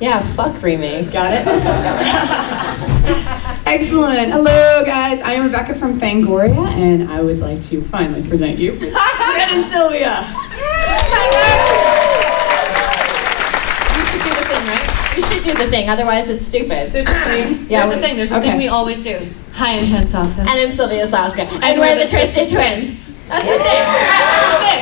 Yeah, fuck remake. Got it? Excellent. Hello, guys. I am Rebekah from Fangoria, and I would like to finally present you with Jen and Sylvia. You should do the thing, right? You should do the thing, otherwise it's stupid. There's a thing. Yeah, There's a thing. There's a thing we always do. Hi, I'm Jen Soska. And I'm Sylvia Soska. And we're the Twisted Twins. That's the thing.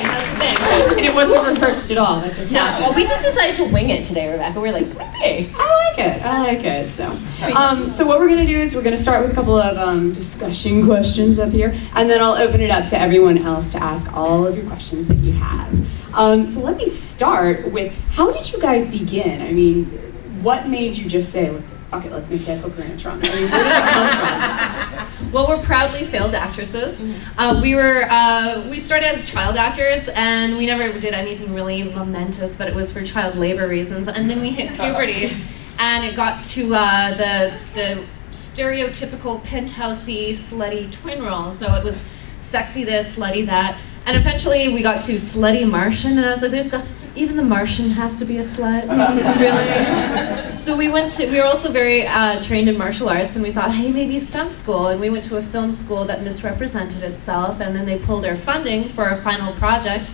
That's the thing. And it wasn't rehearsed at all. That just happened. Well, we just decided to wing it today, Rebekah. We're like, hey. I like it. So what we're gonna do is we're gonna start with a couple of discussion questions up here, and then I'll open it up to everyone else to ask all of your questions that you have. So let me start with, how did you guys begin? I mean, what made you just say, fuck it, let's make that hooker in a trunk? I mean, where did it come from? Well, we're proudly failed actresses. We started as child actors, and we never did anything really momentous, but it was for child labor reasons. And then we hit puberty, and it got to the stereotypical penthousey, slutty twin role. So it was sexy this, slutty that, and eventually we got to slutty Martian, and I was like, even the Martian has to be a slut? Really? So we were also very trained in martial arts, and we thought, hey, maybe stunt school. And we went to a film school that misrepresented itself, and then they pulled our funding for our final project.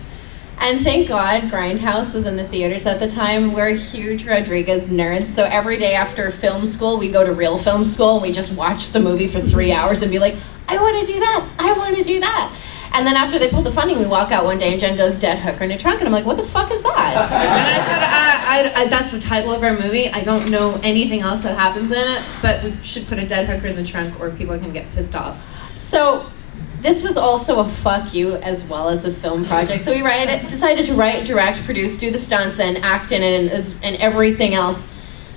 And thank God Grindhouse was in the theaters at the time. We're huge Rodriguez nerds, so every day after film school, we go to real film school, and we just watch the movie for 3 hours and be like, I want to do that, I want to do that. And then after they pulled the funding, we walk out one day and Jen goes, dead hooker in a trunk, and I'm like, what the fuck is that? And I said, that's the title of our movie. I don't know anything else that happens in it, but we should put a dead hooker in the trunk or people are going to get pissed off. So this was also a fuck you as well as a film project. So we decided to write, direct, produce, do the stunts, and act in it and everything else.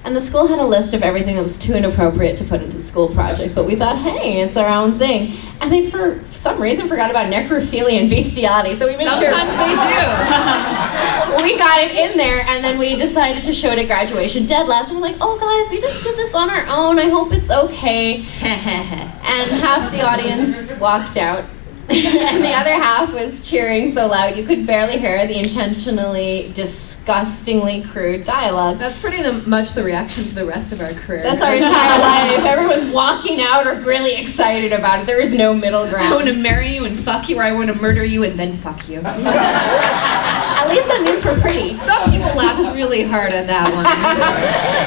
And the school had a list of everything that was too inappropriate to put into school projects, but we thought, hey, it's our own thing. And they, for some reason, forgot about necrophilia and bestiality, so we made sure. Sometimes they do. We got it in there, and then we decided to show it at graduation dead last. And we're like, oh guys, we just did this on our own, I hope it's okay. And half the audience walked out. And the other half was cheering so loud you could barely hear the intentionally, disgustingly crude dialogue. That's pretty much the reaction to the rest of our career. That's our entire life. Everyone's walking out or really excited about it. There is no middle ground. I want to marry you and fuck you, or I want to murder you and then fuck you. At least that means we're pretty. Some people laughed really hard at that one.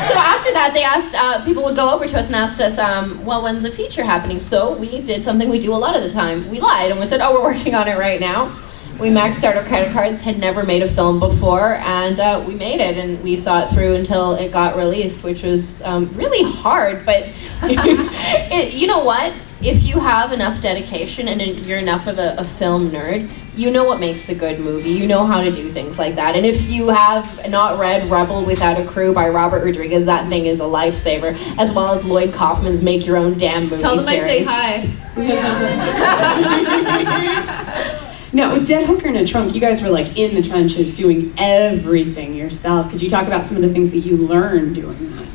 So after that, they asked, people would go over to us and asked us, well, when's the feature happening? So we did something we do a lot of the time. We lied and we said, oh, we're working on it right now. We maxed out our credit cards, had never made a film before, and we made it, and we saw it through until it got released, which was really hard, but you know what? If you have enough dedication and you're enough of a film nerd, you know what makes a good movie. You know how to do things like that. And if you have not read Rebel Without a Crew by Robert Rodriguez, that thing is a lifesaver, as well as Lloyd Kaufman's Make Your Own Damn Movie Tell them series. I say hi. Now, with Dead Hooker in a Trunk, you guys were like in the trenches doing everything yourself. Could you talk about some of the things that you learned doing that?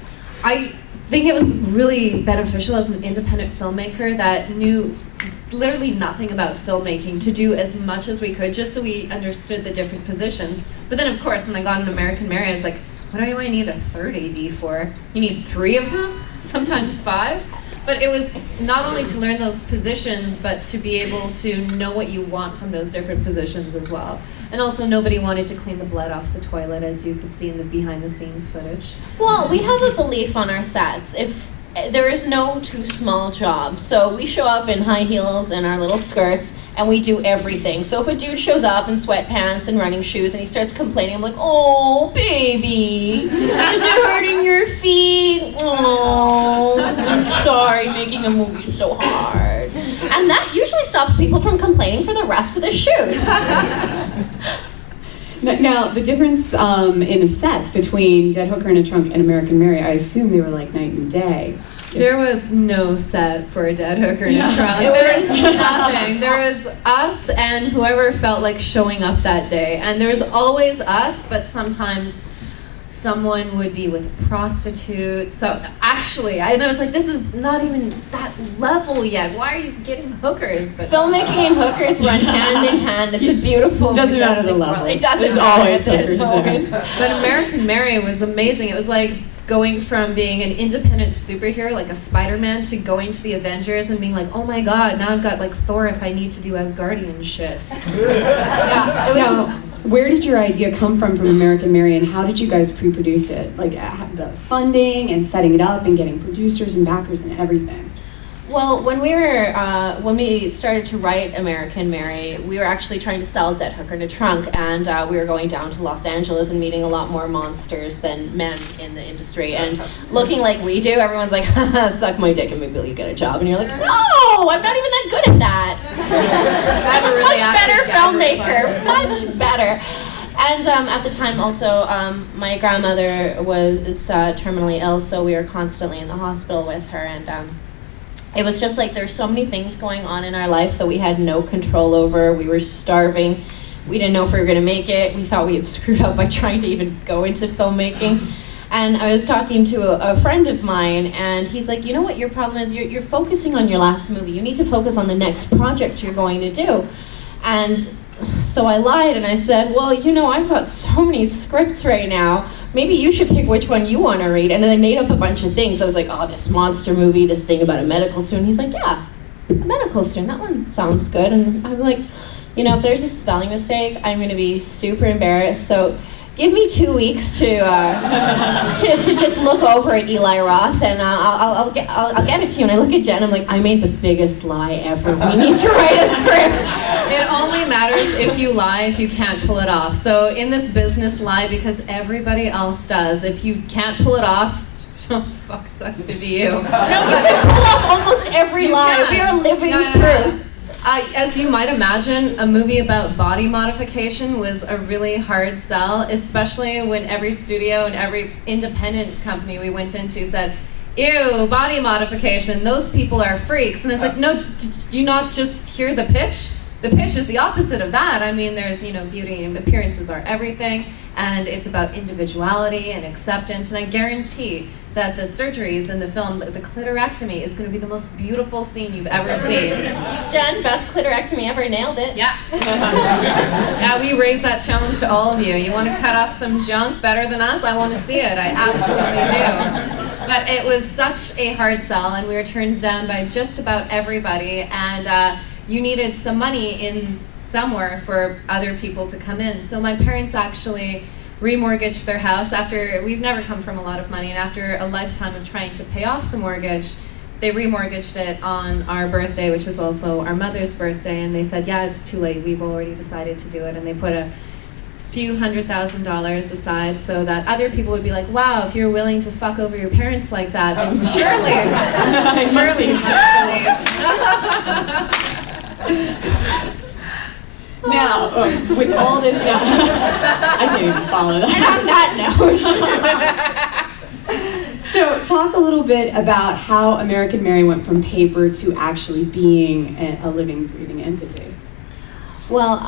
I think it was really beneficial as an independent filmmaker that knew literally nothing about filmmaking to do as much as we could just so we understood the different positions. But then, of course, when I got an American Mary, I was like, what do I need a third AD for? You need 3 of them? Sometimes 5? But it was not only to learn those positions, but to be able to know what you want from those different positions as well. And also, nobody wanted to clean the blood off the toilet, as you could see in the behind-the-scenes footage. Well, we have a belief on our sets. If there is no too small job, so we show up in high heels and our little skirts, and we do everything. So if a dude shows up in sweatpants and running shoes and he starts complaining, I'm like, oh, baby, is it hurting your feet? Oh, I'm sorry, making a movie is so hard. And that usually stops people from complaining for the rest of the shoot. Now, the difference in the sets between Dead Hooker in a Trunk and American Mary, I assume they were like night and day. There was no set for a Dead Hooker in a Trunk. There was nothing. There was us and whoever felt like showing up that day. And there was always us, but sometimes someone would be with a prostitute. So actually, I was like, this is not even that level yet. Why are you getting hookers? But filmmaking and hookers run hand in hand. It's a beautiful. Doesn't matter the level. World. It doesn't There's matter. always There's hookers always. there. But American Mary was amazing. It was like going from being an independent superhero, like a Spider-Man, to going to the Avengers and being like, oh my god, now I've got like Thor if I need to do Asgardian shit. Yeah, it was. Now, where did your idea come from American Mary, and how did you guys pre-produce it? Like the funding and setting it up and getting producers and backers and everything. Well, when we started to write American Mary, we were actually trying to sell Dead Hooker in a Trunk, and we were going down to Los Angeles and meeting a lot more monsters than men in the industry. And looking like we do, everyone's like, haha, suck my dick and maybe you'll get a job. And you're like, no, I'm not even that good at that. I'm a really much better active filmmaker, much better. And at the time also, my grandmother was terminally ill, so we were constantly in the hospital with her. And it was just like there's so many things going on in our life that we had no control over. We were starving. We didn't know if we were going to make it. We thought we had screwed up by trying to even go into filmmaking. And I was talking to a friend of mine, and he's like, you know what your problem is? You're focusing on your last movie. You need to focus on the next project you're going to do. And so I lied and I said, well, you know, I've got so many scripts right now. Maybe you should pick which one you want to read. And then I made up a bunch of things. I was like, oh, this monster movie, this thing about a medical student. He's like, yeah, a medical student, that one sounds good. And I'm like, you know, if there's a spelling mistake, I'm going to be super embarrassed. So give me 2 weeks to just look over at Eli Roth, and I'll get it to you. And I look at Jen, I'm like, I made the biggest lie ever. We need to write a script. It only matters if you lie, if you can't pull it off. So in this business, lie because everybody else does. If you can't pull it off, oh, fuck, sucks to be you. No, you can pull off almost every lie. can. We are living Yeah. proof. As you might imagine, a movie about body modification was a really hard sell, especially when every studio and every independent company we went into said, ew, body modification, those people are freaks. And it's like, no, did you not just hear the pitch? The pitch is the opposite of that. I mean, there's, you know, beauty and appearances are everything, and it's about individuality and acceptance, and I guarantee that the surgeries in the film, the clitorectomy, is going to be the most beautiful scene you've ever seen. Jen, best clitorectomy ever, nailed it. Yeah. Yeah, we raise that challenge to all of you. You want to cut off some junk better than us? I want to see it. I absolutely do. But it was such a hard sell, and we were turned down by just about everybody, and you needed some money in somewhere for other people to come in. So my parents actually remortgaged their house after, we've never come from a lot of money, and after a lifetime of trying to pay off the mortgage, they remortgaged it on our birthday, which is also our mother's birthday, and they said, yeah, it's too late, we've already decided to do it, and they put a few $100,000 aside so that other people would be like, wow, if you're willing to fuck over your parents like that, then surely you must believe. Now, with all this now, I can't even follow that. And on that note. So talk a little bit about how American Mary went from paper to actually being a living, breathing entity. Well,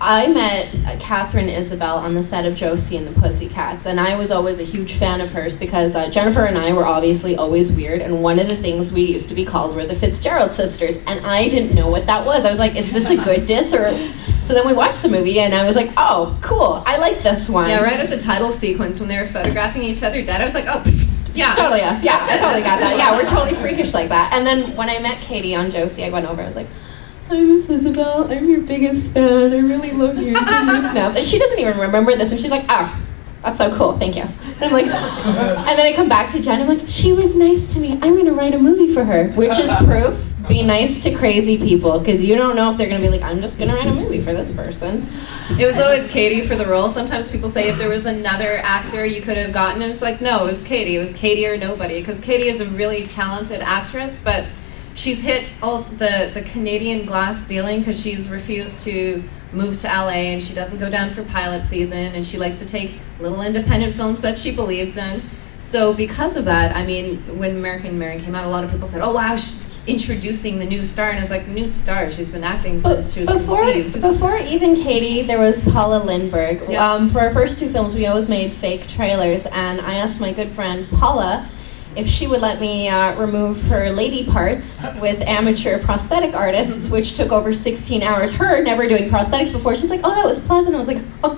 I met Catherine Isabel on the set of Josie and the Pussycats, and I was always a huge fan of hers because Jennifer and I were obviously always weird, and one of the things we used to be called were the Fitzgerald sisters, and I didn't know what that was. I was like, is this a good diss? Or so then we watched the movie, and I was like, oh, cool, I like this one. Yeah, right at the title sequence when they were photographing each other dead, I was like, oh, yeah. Totally us. Yeah, I totally got that. Yeah, we're totally freakish like that. And then when I met Katie on Josie, I went over, I was like, hi, Miss Isabel, I'm your biggest fan. I really love you. Give me snaps. And she doesn't even remember this, and she's like, oh, that's so cool, thank you. And I'm like, and then I come back to Jen, I'm like, she was nice to me. I'm gonna write a movie for her, which is proof. Be nice to crazy people, because you don't know if they're gonna be like, I'm just gonna write a movie for this person. It was always Katie for the role. Sometimes people say if there was another actor you could have gotten, and it's like, no, it was Katie. It was Katie or nobody, because Katie is a really talented actress, but she's hit all the Canadian glass ceiling because she's refused to move to LA, and she doesn't go down for pilot season, and she likes to take little independent films that she believes in. So because of that, I mean, when American Mary came out, a lot of people said, oh wow, introducing the new star, and it's like, new star, she's been acting since she was conceived. Before even Katie, there was Paula Lindbergh. Yeah. For our first 2 films, we always made fake trailers, and I asked my good friend Paula if she would let me remove her lady parts with amateur prosthetic artists, which took over 16 hours. Her never doing prosthetics before, she's like, oh, that was pleasant. I was like, oh,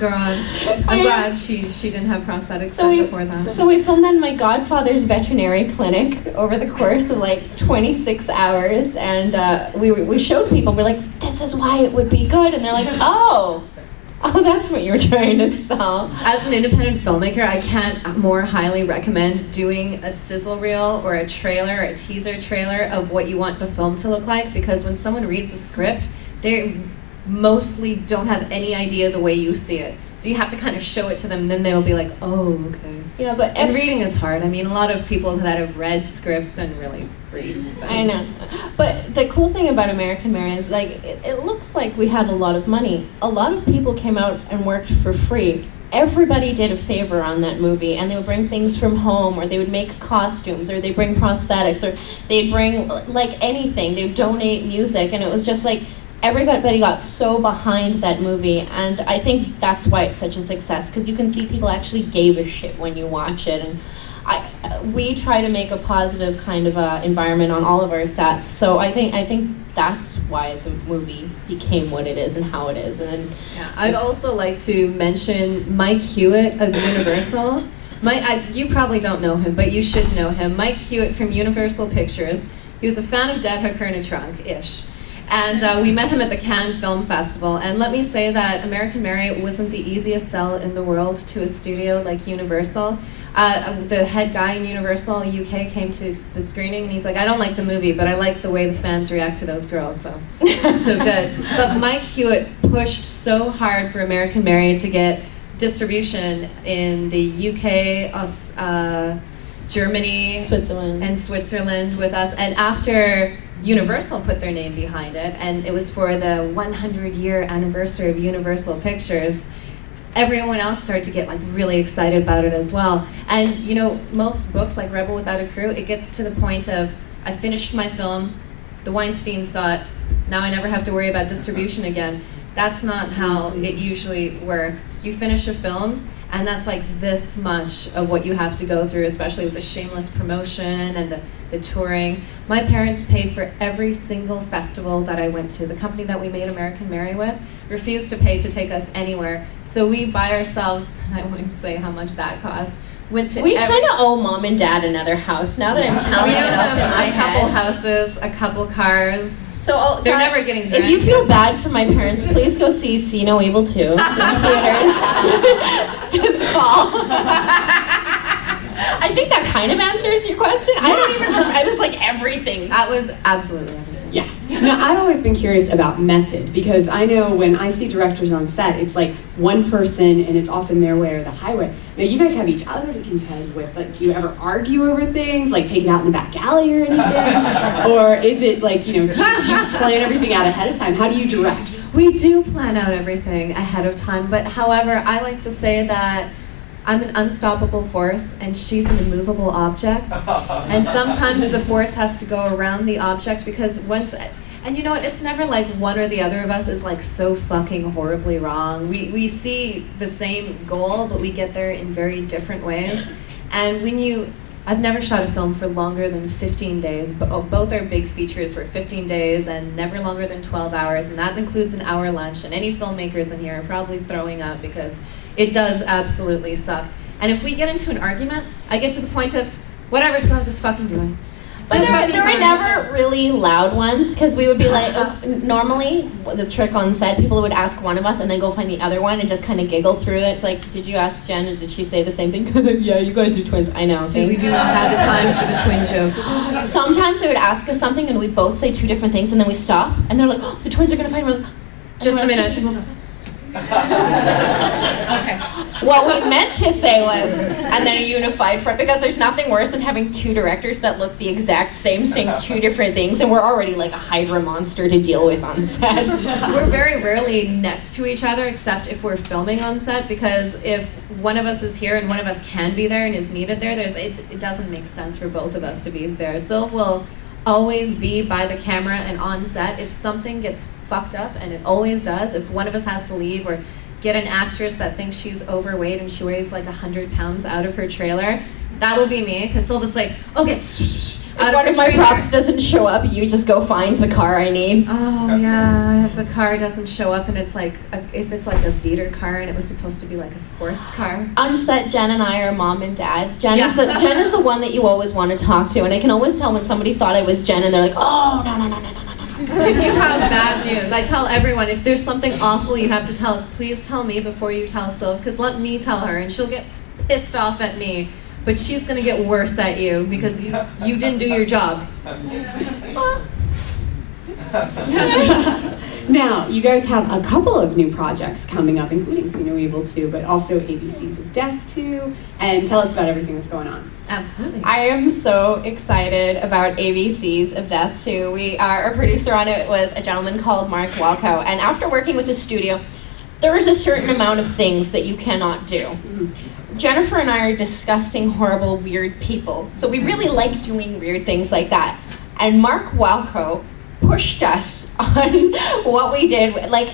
God. I'm glad she didn't have prosthetics done before that. So we filmed that in my godfather's veterinary clinic over the course of like 26 hours, and we showed people, we're like, this is why it would be good, and they're like, oh, that's what you were trying to sell. As an independent filmmaker, I can't more highly recommend doing a sizzle reel or a trailer, or a teaser trailer of what you want the film to look like, because when someone reads a script, they mostly don't have any idea the way you see it. So you have to kind of show it to them, and then they'll be like, oh, okay. Yeah, but and reading is hard. I mean, a lot of people that have read scripts don't really read them. I know. But the cool thing about American Mary is, like, it looks like we had a lot of money. A lot of people came out and worked for free. Everybody did a favor on that movie, and they would bring things from home, or they would make costumes, or they'd bring prosthetics, or they'd bring, like, anything. They'd donate music, and it was just like, everybody got so behind that movie, and I think that's why it's such a success, because you can see people actually gave a shit when you watch it, and we try to make a positive kind of environment on all of our sets, so I think that's why the movie became what it is and how it is. And then, yeah, I'd also like to mention Mike Hewitt of Universal. You probably don't know him, but you should know him. Mike Hewitt from Universal Pictures. He was a fan of Dead Hooker in a Trunk-ish. And we met him at the Cannes Film Festival, and let me say that American Mary wasn't the easiest sell in the world to a studio like Universal. The head guy in Universal UK came to the screening, and he's like, I don't like the movie, but I like the way the fans react to those girls, so good. But Mike Hewitt pushed so hard for American Mary to get distribution in the UK, Germany, and Switzerland with us, and after Universal put their name behind it, and it was for the 100-year anniversary of Universal Pictures, everyone else started to get like really excited about it as well. And you know, most books like Rebel Without a Crew, it gets to the point of, I finished my film, the Weinstein saw it, now I never have to worry about distribution again. That's not how it usually works. You finish a film, and that's like this much of what you have to go through, especially with the shameless promotion and the touring. My parents paid for every single festival that I went to. The company that we made American Mary with refused to pay to take us anywhere. So we buy ourselves, I won't say how much that cost, we kind of owe mom and dad another house, now that I'm telling you. We owe them a couple houses, a couple cars. So they're never getting rent. If you feel bad for my parents, please go see See No Evil 2 in theaters this fall. I think that kind of answers your question. I don't even remember. I was like everything. That was absolutely everything. Yeah. Now, I've always been curious about method, because I know when I see directors on set, it's like one person and it's often their way or the highway. Now, you guys have each other to contend with, but do you ever argue over things, like take it out in the back alley or anything? Or is it like, do you plan everything out ahead of time? How do you direct? We do plan out everything ahead of time, but however, I like to say that I'm an unstoppable force, and she's an immovable object. And sometimes the force has to go around the object, because and you know what, it's never like one or the other of us is like so fucking horribly wrong. We see the same goal, but we get there in very different ways. And I've never shot a film for longer than 15 days, but both our big features were 15 days and never longer than 12 hours, and that includes an hour lunch, and any filmmakers in here are probably throwing up because it does absolutely suck. And if we get into an argument, I get to the point of, whatever, so just fucking do it. But there were never really loud ones, because we would be like, normally, the trick on set, people would ask one of us and then go find the other one and just kind of giggle through it. It's like, did you ask Jen, and did she say the same thing? Yeah, you guys are twins. I know. We do not have the time for the twin jokes. Sometimes they would ask us something and we both say 2 different things, and then we stop, and they're like, oh, the twins are going to fight. We're like, just a minute. Okay. What we meant to say was, and then a unified front, because there's nothing worse than having 2 directors that look the exact same, saying 2 different things, and we're already like a Hydra monster to deal with on set. We're very rarely next to each other, except if we're filming on set, because if one of us is here and one of us can be there and is needed there, it doesn't make sense for both of us to be there. Sylv will always be by the camera and on set. If something gets fucked up, and it always does, if one of us has to leave or get an actress that thinks she's overweight and she weighs like 100 pounds out of her trailer, that'll be me, because Sylva's like, okay, If one of my props doesn't show up, you just go find the car I need. Oh yeah, if a car doesn't show up and it's like, if it's like a beater car and it was supposed to be like a sports car. On set, Jen and I are mom and dad. Jen is the one that you always want to talk to, and I can always tell when somebody thought I was Jen and they're like, oh, no. If you have bad news, I tell everyone, if there's something awful you have to tell us, please tell me before you tell Sylv, because let me tell her and she'll get pissed off at me. But she's gonna get worse at you because you didn't do your job. Now, you guys have a couple of new projects coming up, including See No Evil 2, but also ABCs of Death 2, and tell us about everything that's going on. Absolutely. I am so excited about ABCs of Death 2. Our producer on it was a gentleman called Mark Walco, and after working with the studio, there is a certain amount of things that you cannot do. Mm-hmm. Jennifer and I are disgusting, horrible, weird people, so we really like doing weird things like that. And Mark Walco pushed us on what we did. I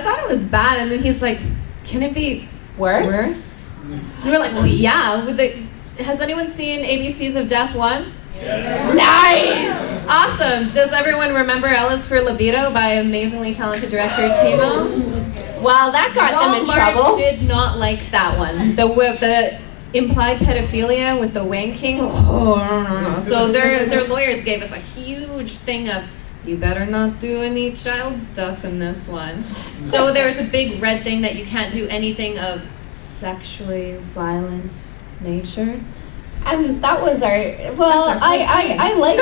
thought it was bad, and then he's like, "Can it be worse?" And we were like, "Well, yeah." Has anyone seen ABCs of Death 1? Yes. Nice! Awesome. Does everyone remember Ellis for Libido by amazingly talented director Timo? Well, that got them in trouble. Walmart did not like that one. The implied pedophilia with the wanking. Oh, no. So their lawyers gave us a huge thing of, you better not do any child stuff in this one. So there's a big red thing that you can't do anything of sexually violent nature. And that was I like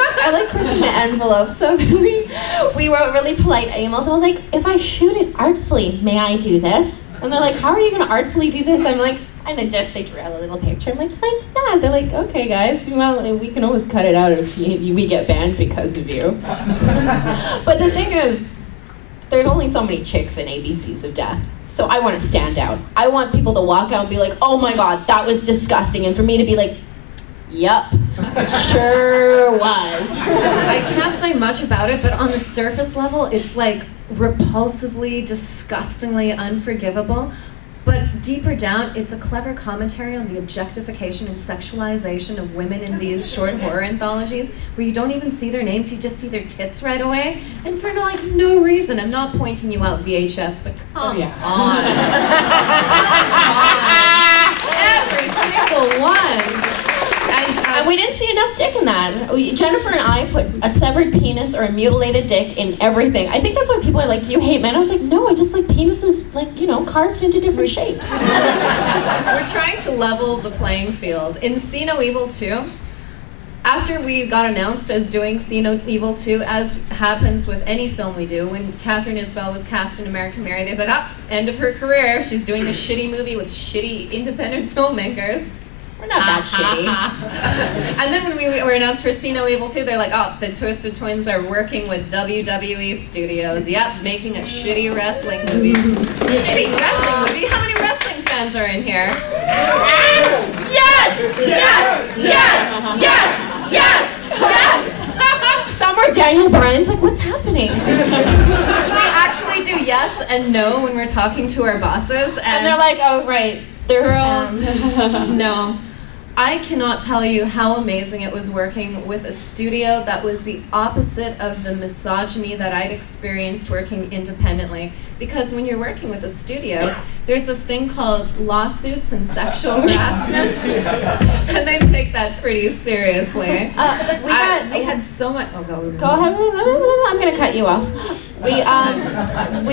pushing the envelope. So we wrote really polite emails. I was like, if I shoot it artfully, may I do this? And they're like, how are you going to artfully do this? I'm like, and then they drew a little picture. I'm like that. They're like, okay, guys. Well, we can always cut it out if we get banned because of you. But the thing is, there's only so many chicks in ABCs of Death. So I want to stand out. I want people to walk out and be like, oh my God, that was disgusting. And for me to be like, yup, sure was. I can't say much about it, but on the surface level, it's like repulsively, disgustingly unforgivable. But deeper down, it's a clever commentary on the objectification and sexualization of women in these short horror anthologies, where you don't even see their names, you just see their tits right away, and for no reason. I'm not pointing you out, VHS, but come on. Every single one. And we didn't see enough dick in that. Jennifer and I put a severed penis or a mutilated dick in everything. I think that's why people are like, do you hate men? I was like, no, I just like penises, carved into different shapes. We're trying to level the playing field. In See No Evil 2, after we got announced as doing See No Evil 2, as happens with any film we do, when Catherine Isabel was cast in American Mary, they said, end of her career, she's doing a shitty movie with shitty independent filmmakers. We're not that shitty. And then when we were announced for See No Evil 2, they're like, the Twisted Twins are working with WWE Studios. Yep, making a shitty wrestling movie. Shitty wrestling movie? How many wrestling fans are in here? Yes! Some are Daniel Bryan's like, what's happening? We actually do yes and no when we're talking to our bosses. And they're like, oh, right. They're girls. No. I cannot tell you how amazing it was working with a studio that was the opposite of the misogyny that I'd experienced working independently. Because when you're working with a studio, there's this thing called lawsuits and sexual harassment, and they take that pretty seriously. We had so much. Oh, go ahead. I'm gonna cut you off. We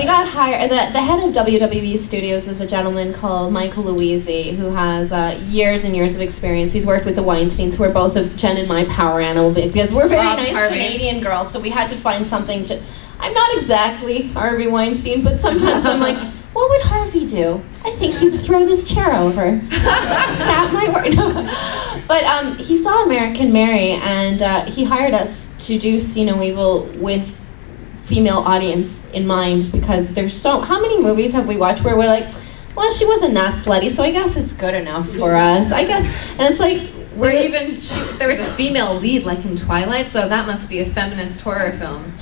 got hired. The head of WWE Studios is a gentleman called Michael Louisi, who has years and years of experience. He's worked with the Weinsteins, who are both of Jen and my power animal, because we're very nice Canadian girls, so we had to find something. I'm not exactly Harvey Weinstein, but sometimes I'm like, what would Harvey do? I think he'd throw this chair over. That might work. No. But he saw American Mary, and he hired us to do See No Evil with female audience in mind, because there's how many movies have we watched where we're like, well, she wasn't that slutty, so I guess it's good enough for us. I guess, and it's like, there was a female lead like in Twilight, so that must be a feminist horror film.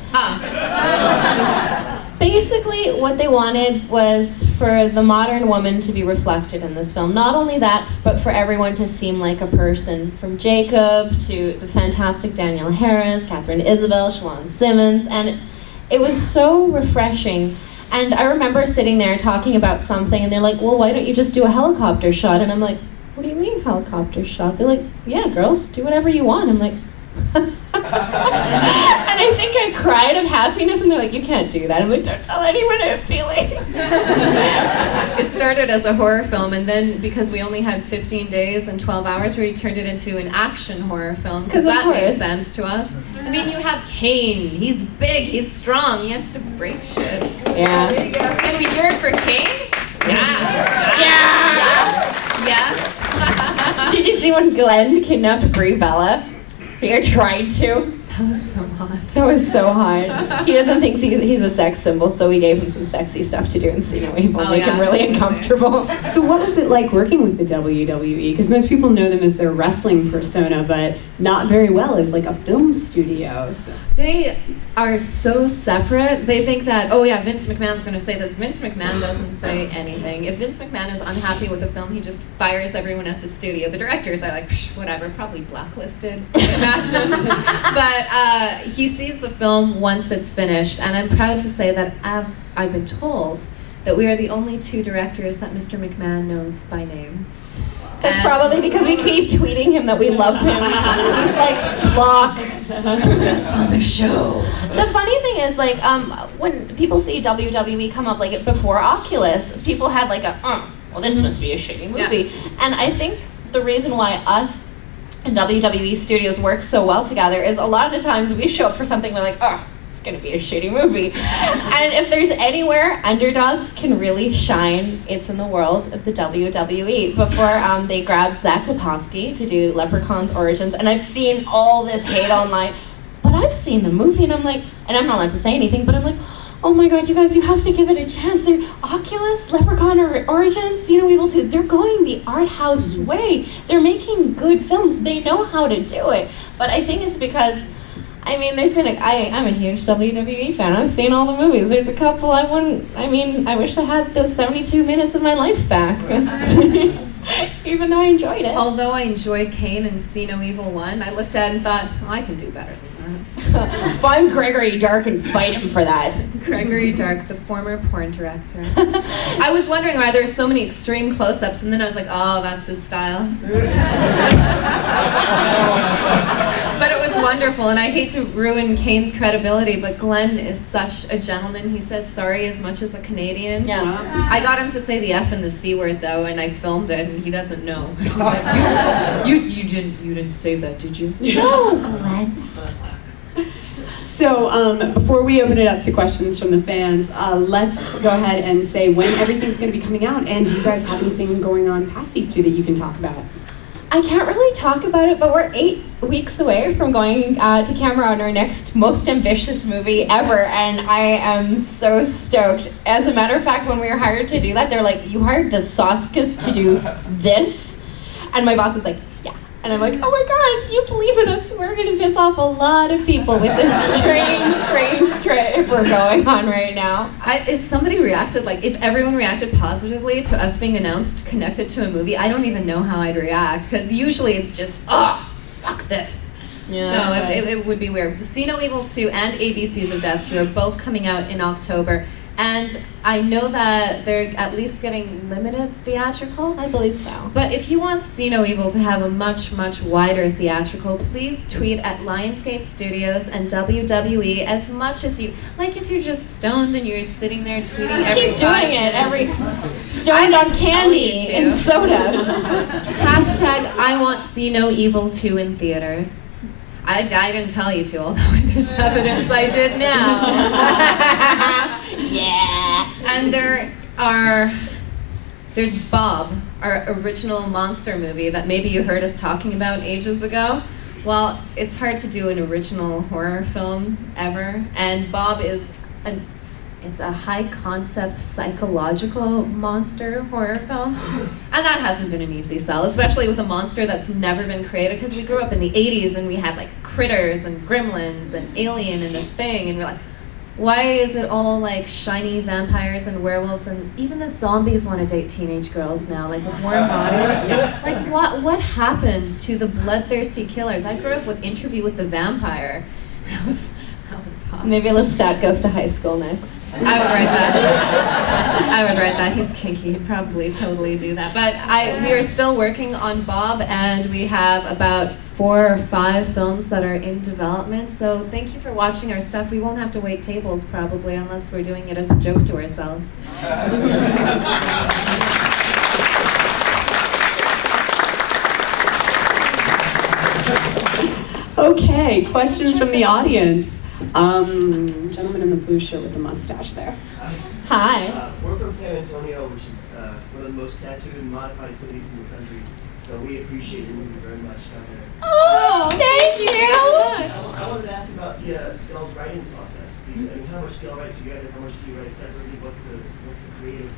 Basically, what they wanted was for the modern woman to be reflected in this film. Not only that, but for everyone to seem like a person. From Jacob to the fantastic Danielle Harris, Catherine Isabel, Shalon Simmons, and it was so refreshing. And I remember sitting there talking about something, and they're like, well, why don't you just do a helicopter shot? And I'm like, what do you mean helicopter shot? They're like, yeah, girls, do whatever you want. I'm like, and I think I cried of happiness, and they're like, you can't do that. I'm like, don't tell anyone I have feelings. It started as a horror film, and then because we only had 15 days and 12 hours, we turned it into an action horror film, because that made sense to us. I mean, you have Kane. He's big, he's strong, he has to break shit. Yeah. Can we hear it for Kane? Yeah. Yes. Did you see when Glenn kidnapped Brie Bella? Or tried to? That was so hot. That was so hot. He doesn't think he's a sex symbol, so we gave him some sexy stuff to do and see no evil, make him really uncomfortable. So what was it like working with the WWE? Because most people know them as their wrestling persona, but not very well as like a film studio. So. They are so separate. They think that, oh yeah, Vince McMahon's going to say this. Vince McMahon doesn't say anything. If Vince McMahon is unhappy with a film, he just fires everyone at the studio. The directors are like, whatever, probably blacklisted, I imagine. But he sees the film once it's finished, and I'm proud to say that I've been told that we are the only two directors that Mr. McMahon knows by name. That's probably because we keep tweeting him that we love him. He's like, block. On the show. The funny thing is, like, when people see WWE come up, like, before Oculus, people had like well, this must be a shitty movie. Yeah. And I think the reason why us and WWE studios work so well together is a lot of the times we show up for something, we're like, oh, it's gonna be a shitty movie. And if there's anywhere underdogs can really shine, it's in the world of the WWE. Before they grabbed Zach Leposki to do Leprechaun's Origins, and I've seen all this hate online, but I've seen the movie, and I'm like, and I'm not allowed to say anything, but I'm like, oh my god, you guys, you have to give it a chance. They're Oculus, Leprechaun Origins, See No Evil 2, they're going the art house way. They're making good films. They know how to do it. But I think it's because, I mean, there's been I'm a huge WWE fan. I've seen all the movies. There's a couple I wish I had those 72 minutes of my life back. Even though I enjoyed it. Although I enjoyed Kane and See No Evil 1, I looked at it and thought, well, I can do better than that. Find Gregory Dark and fight him for that. Gregory Dark, the former porn director. I was wondering why there were so many extreme close-ups, and then I was like, oh, that's his style. But it was wonderful, and I hate to ruin Kane's credibility, but Glenn is such a gentleman. He says sorry as much as a Canadian. Yeah. Wow. I got him to say the F and the C word, though, and I filmed it, and he doesn't know. He's like, you didn't save that, did you? No, Glenn. So before we open it up to questions from the fans, let's go ahead and say when everything's going to be coming out, and do you guys have anything going on past these two that you can talk about? I can't really talk about it, but we're 8 weeks away from going to camera on our next most ambitious movie ever, and I am so stoked. As a matter of fact, when we were hired to do that, they're like, you hired the Soskas to do this? And my boss is like, yeah. And I'm like, oh my god, you believe in us. We're going to piss off a lot of people with this strange trip we're going on right now. If somebody reacted, like, if everyone reacted positively to us being announced connected to a movie, I don't even know how I'd react, because usually it's just, fuck this. Yeah, so it would be weird. See No Evil 2 and ABCs of Death 2 are both coming out in October. And I know that they're at least getting limited theatrical. I believe so. But if you want See No Evil to have a much, much wider theatrical, please tweet at Lionsgate Studios and WWE as much as you... Like if you're just stoned and you're sitting there tweeting just every keep doing it, every... Stoned on candy and soda. Hashtag I want See No Evil 2 in theaters. I didn't tell you to, although there's evidence I did now. Yeah. And there's Bob, our original monster movie that maybe you heard us talking about ages ago. Well, it's hard to do an original horror film ever, and Bob is it's a high concept psychological monster horror film. And that hasn't been an easy sell, especially with a monster that's never been created, because we grew up in the 80s and we had like Critters and Gremlins and Alien and The Thing, and we're like, why is it all like shiny vampires and werewolves, and even the zombies want to date teenage girls now, like with warm bodies? Like what happened to the bloodthirsty killers? I grew up with Interview with the Vampire. That was hot. Maybe Lestat goes to high school next. I would write that. I would write that. He's kinky. He'd probably totally do that. But we are still working on Bob, and we have about 4 or 5 films that are in development. So thank you for watching our stuff. We won't have to wait tables probably, unless we're doing it as a joke to ourselves. Okay, questions from the audience. Gentleman in the blue shirt with the mustache there. Hi. We're from San Antonio, which is one of the most tattooed and modified cities in the country. So we appreciate your movie very much down there. Oh, thank you. I wanted to ask about y'all's writing process. How much do y'all write together? How much do you write separately? What's the creative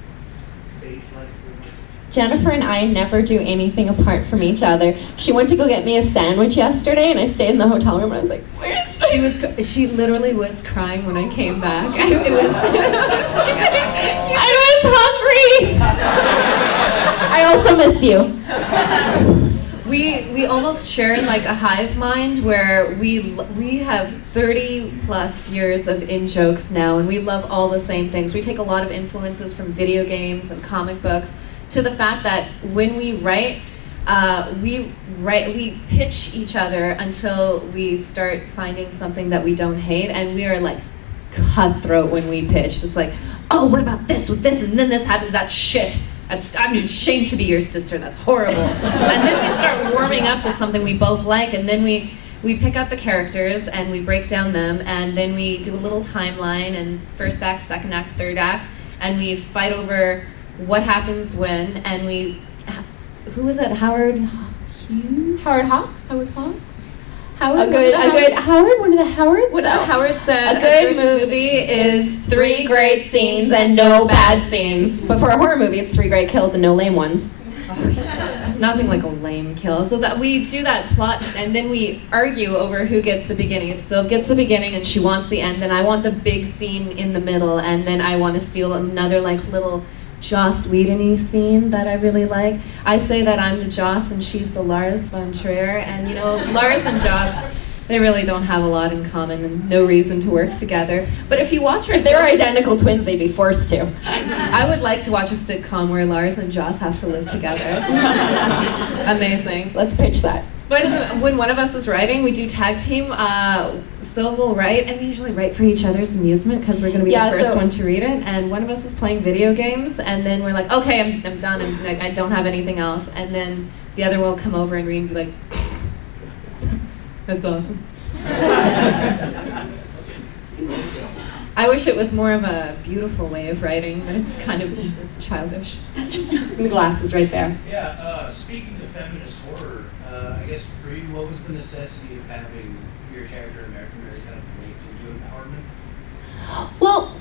space like for you? Jennifer and I never do anything apart from each other. She went to go get me a sandwich yesterday, and I stayed in the hotel room, and I was like, where's She literally was crying when I came back. I was hungry. I also missed you. We almost share like a hive mind where we have 30 plus years of in-jokes now, and we love all the same things. We take a lot of influences from video games and comic books, to the fact that when we write, we pitch each other until we start finding something that we don't hate, and we are like cutthroat when we pitch. It's like, oh, what about this with this, and then this happens, that's shit. I'm ashamed to be your sister, that's horrible. And then we start warming up to something we both like, and then we pick out the characters and we break down them, and then we do a little timeline, and first act, second act, third act, and we fight over what happens when, and who was it? Howard Hughes? Howard Hawks? Howard Hawks? A good Howard? One of the Howards? What Howard said, a good movie is 3 great scenes and no bad scenes. But for a horror movie, it's 3 great kills and no lame ones. Nothing like a lame kill. So that we do that plot, and then we argue over who gets the beginning. If Sylv gets the beginning and she wants the end, then I want the big scene in the middle, and then I want to steal another like little Joss Whedon-y scene that I really like. I say that I'm the Joss and she's the Lars von Trier, and you know, Lars and Joss, they really don't have a lot in common and no reason to work together. But if you watch her, if they were identical twins, they'd be forced to. I would like to watch a sitcom where Lars and Joss have to live together. Amazing. Let's pitch that. But when one of us is writing, we do tag team. Sylv will write, and we usually write for each other's amusement because we're going to be the first one to read it. And one of us is playing video games, and then we're like, okay, I'm done. I don't have anything else. And then the other will come over and read and be like, that's awesome. I wish it was more of a beautiful way of writing, but it's kind of childish. The glasses right there. Yeah, speaking to feminist horror, I guess for you, what was the necessity of having your character, American Mary, kind of raped into empowerment? Well,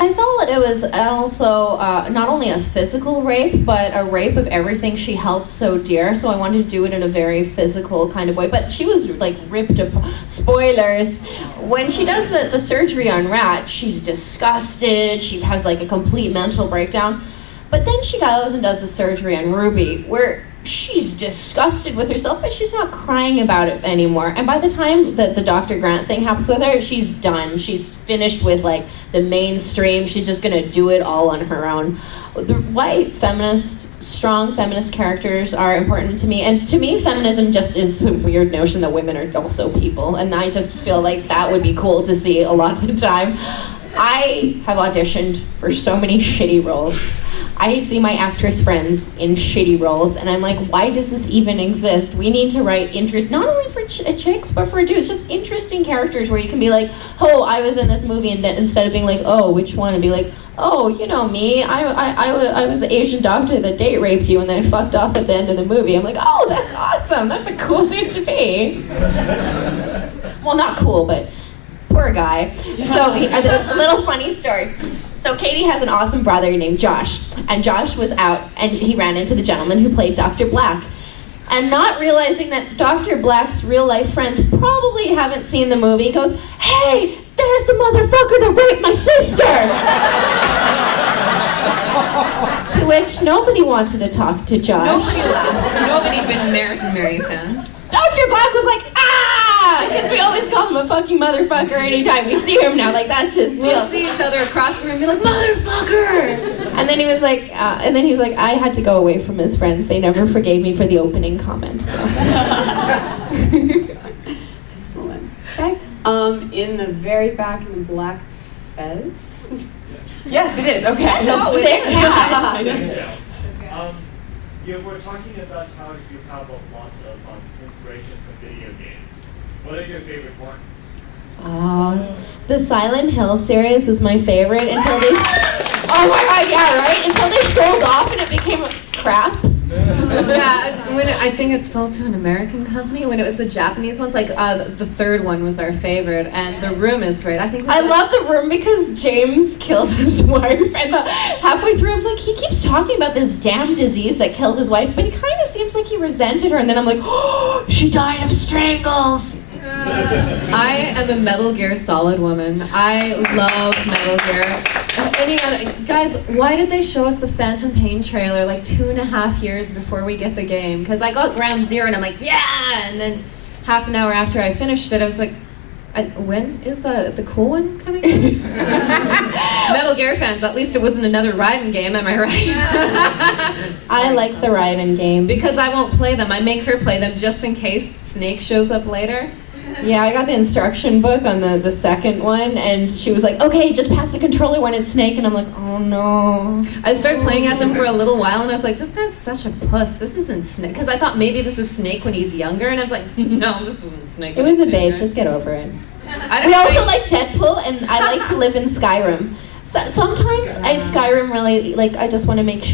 I felt that it was also not only a physical rape, but a rape of everything she held so dear. So I wanted to do it in a very physical kind of way. But she was like ripped apart. Spoilers. When she does the surgery on Rat, she's disgusted. She has like a complete mental breakdown. But then she goes and does the surgery on Ruby, where she's disgusted with herself, but she's not crying about it anymore. And by the time that the Dr. Grant thing happens with her, she's done. She's finished with like the mainstream. She's just gonna do it all on her own. The white feminist, strong feminist characters are important to me. And to me, feminism just is the weird notion that women are also people. And I just feel like that would be cool to see a lot of the time. I have auditioned for so many shitty roles. I see my actress friends in shitty roles, and I'm like, why does this even exist? We need to write not only for chicks, but for dudes, just interesting characters where you can be like, oh, I was in this movie, and instead of being like, oh, which one? And be like, oh, you know me, I was the Asian doctor that date raped you and then I fucked off at the end of the movie. I'm like, oh, that's awesome. That's a cool dude to be. Well, not cool, but poor guy. So a little funny story. So Katie has an awesome brother named Josh, and Josh was out and he ran into the gentleman who played Dr. Black. And not realizing that Dr. Black's real life friends probably haven't seen the movie, goes, "Hey, there's the motherfucker that raped my sister!" To which nobody wanted to talk to Josh. Nobody laughed. Nobody had been American Mary fans. Dr. Black was like, "Ah!" Because we always call him a fucking motherfucker anytime we see him now. Like, that's his deal. We'll see each other across the room and be like, "Motherfucker!" And then he was like, I had to go away from his friends. They never forgave me for the opening comment. So. Excellent. Okay. In the very back in the black fez. Yes, it is. Okay. That's a sick hat. Yeah. You were talking about how you have a lot of inspiration from video games. What are your favorite ones? The Silent Hill series was my favorite until they. Oh my god, yeah, right? Until they sold off and it became crap. Yeah, I think it sold to an American company. When it was the Japanese ones, like the third one was our favorite, and The Room is great. I think. I love The Room because James killed his wife, and halfway through I was like, he keeps talking about this damn disease that killed his wife, but it kind of seems like he resented her, and then I'm like, oh, she died of strangles. I am a Metal Gear Solid woman. I love Metal Gear. Guys, why did they show us the Phantom Pain trailer like 2.5 years before we get the game? Because I got Ground Zero and I'm like, yeah! And then half an hour after I finished it, I was like, when is the cool one coming? Metal Gear fans, at least it wasn't another Raiden game, am I right? I like the Raiden games. Because I won't play them. I make her play them just in case Snake shows up later. Yeah, I got the instruction book on the second one, and she was like, okay, just pass the controller when it's Snake, and I'm like, oh no. I started playing as him for a little while, and I was like, this guy's such a puss. This isn't Snake. Because I thought maybe this is Snake when he's younger, and I was like, no, this wasn't Snake. It was a babe, just get over it. We also like Deadpool, and I like to live in Skyrim. So, sometimes Skyrim really, like, I just want to make,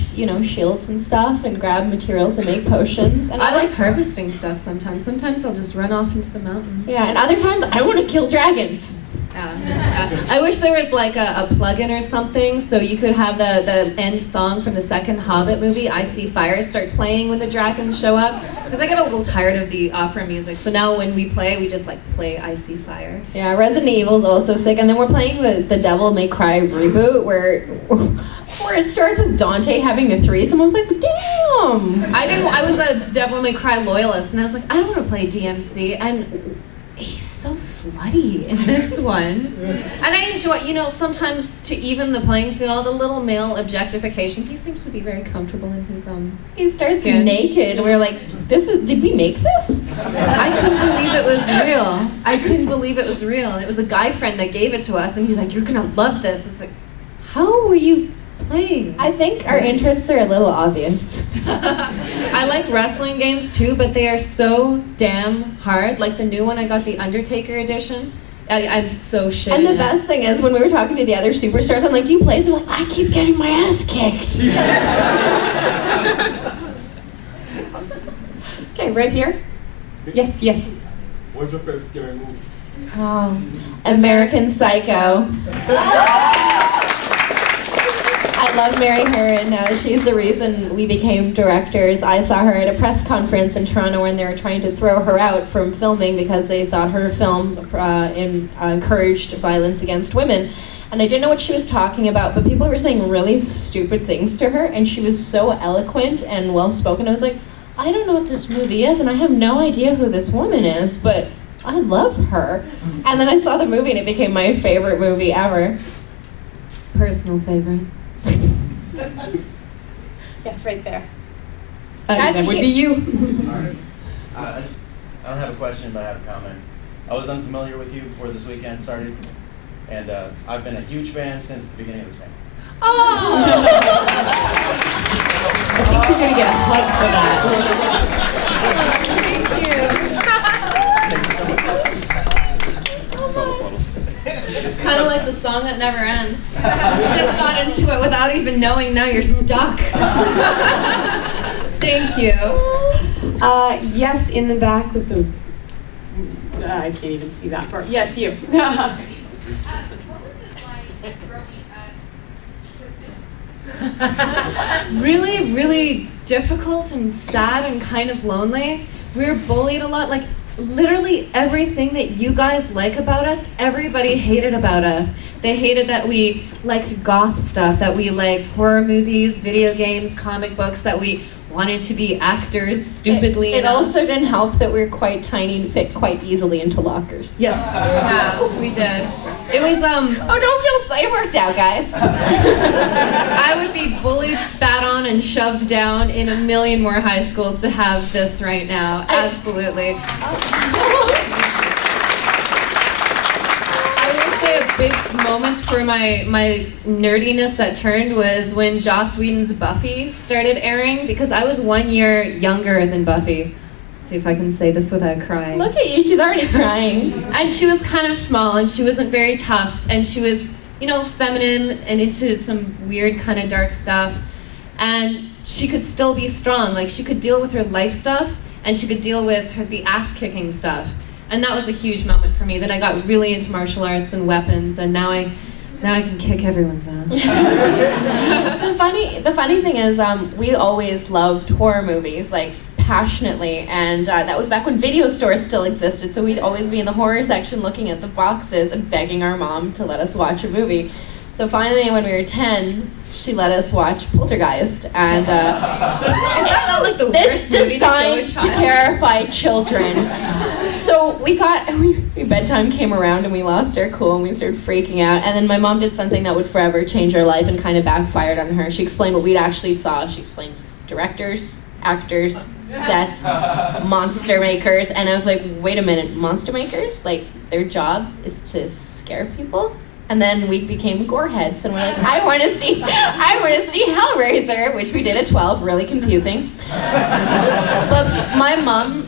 shields and stuff and grab materials and make potions. And I like harvesting stuff sometimes. Sometimes they'll just run off into the mountains. Yeah, and other times I want to kill dragons. I wish there was like a plug-in or something so you could have the end song from the second Hobbit movie, I See Fire, start playing when the dragons show up. Because I get a little tired of the opera music. So now when we play, we just like play I See Fire. Yeah, Resident Evil's also sick. And then we're playing the Devil May Cry reboot where it starts with Dante having a threesome. I was like, damn! I was a Devil May Cry loyalist and I was like, I don't want to play DMC. And he's so slutty in this one. And I enjoy, sometimes to even the playing field, a little male objectification. He seems to be very comfortable in his He starts skin. naked. We're like, did we make this? I couldn't believe it was real. I couldn't believe it was real. And it was a guy friend that gave it to us and he's like, you're gonna love this. I was like, how were you playing? I think our interests are a little obvious. I like wrestling games too, but they are so damn hard. Like the new one, I got the Undertaker edition. I'm so shit. And the best thing is, when we were talking to the other superstars, I'm like, do you play? They're like, I keep getting my ass kicked. Okay, right here. Yes. What's your favorite scary movie? Oh, American Psycho. I love Mary Herron. She's the reason we became directors. I saw her at a press conference in Toronto when they were trying to throw her out from filming because they thought her film encouraged violence against women. And I didn't know what she was talking about, but people were saying really stupid things to her, and she was so eloquent and well-spoken. I was like, I don't know what this movie is, and I have no idea who this woman is, but I love her. And then I saw the movie, and it became my favorite movie ever. Personal favorite. Yes, right there. That would be you. Alright. I don't have a question, but I have a comment. I was unfamiliar with you before this weekend started, and I've been a huge fan since the beginning of this fan. Oh! I think you're gonna get a hug for that. It's kind of like the song that never ends. You just got into it without even knowing, now you're stuck. Thank you. Yes, in the back with the I can't even see that far. Yes, you. What was it like growing up twisted? Really, really difficult and sad and kind of lonely. We were bullied a lot. Like, literally everything that you guys like about us, everybody hated about us. They hated that we liked goth stuff, that we liked horror movies, video games, comic books, that we wanted to be actors stupidly It enough. also didn't help that we were quite tiny and fit quite easily into lockers. Yes, yeah, we did. It was, Oh, don't feel so worked out, guys. I would be bullied, spat on, and shoved down in a million more high schools to have this right now. Absolutely. I would say a big moment for my nerdiness that turned was when Joss Whedon's Buffy started airing, because I was 1 year younger than Buffy. See if I can say this without crying. Look at you, she's already crying. And she was kind of small, and she wasn't very tough, and she was, you know, feminine and into some weird kind of dark stuff. And she could still be strong. Like, she could deal with her life stuff, and she could deal with the ass-kicking stuff. And that was a huge moment for me, that I got really into martial arts and weapons, and now I can kick everyone's ass. The funny thing is, we always loved horror movies, like, passionately, and that was back when video stores still existed, so we'd always be in the horror section looking at the boxes and begging our mom to let us watch a movie. So finally, when we were 10, she let us watch Poltergeist, and Is that not like the it's worst movie to show a designed to child? terrify children. So bedtime came around and we lost our cool and we started freaking out. And then my mom did something that would forever change our life and kind of backfired on her. She explained what we'd actually saw. She explained directors, actors, sets, monster makers. And I was like, wait a minute, monster makers? Like, their job is to scare people? And then we became goreheads, and we're like, I want to see Hellraiser, which we did at 12, really confusing. But my mom,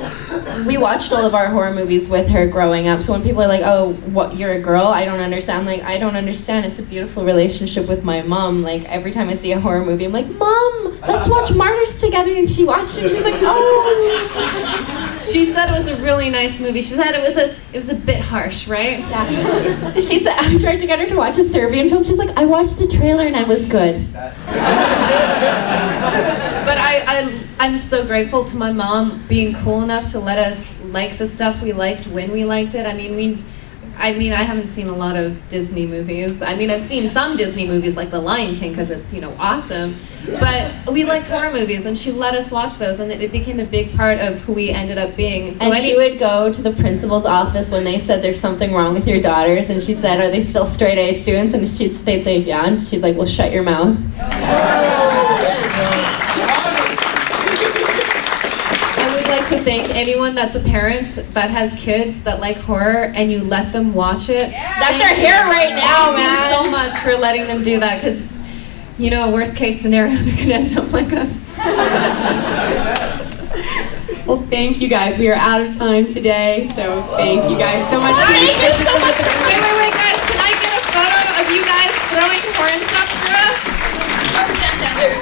we watched all of our horror movies with her growing up, so when people are like, oh, what, you're a girl? I don't understand. Like, I don't understand. It's a beautiful relationship with my mom. Like, every time I see a horror movie, I'm like, Mom, let's watch Martyrs together, and she watched it, and she's like, oh. She said it was a really nice movie. She said it was a bit harsh, right? Yeah. She said, I tried to get her to watch a Serbian film. She's like, I watched the trailer and I was good. But I'm so grateful to my mom being cool enough to let us like the stuff we liked when we liked it. I mean, I haven't seen a lot of Disney movies. I mean, I've seen some Disney movies like The Lion King because it's, you know, awesome. But we liked horror movies, and she let us watch those, and it became a big part of who we ended up being. So and she would go to the principal's office when they said there's something wrong with your daughters, and she said, are they still straight A students? And they'd say, yeah, and she'd like, well, shut your mouth. I would like to thank anyone that's a parent that has kids that like horror and you let them watch it. That's their hair right now, man. Thank you so much for letting them do that, because, you know, worst case scenario, they're gonna end up like us. Well, thank you guys. We are out of time today, so thank you guys so much. Thank you so much. Wait, guys, can I get a photo of you guys throwing horn stuff through us? I'll stand down there.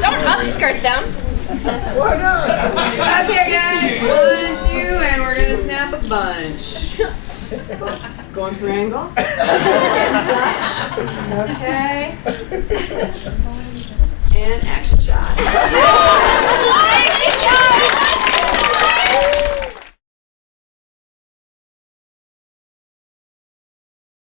Don't upskirt them. Why not? Okay, guys. 1, 2, and we're gonna snap a bunch. Going for angle. Dutch. Okay.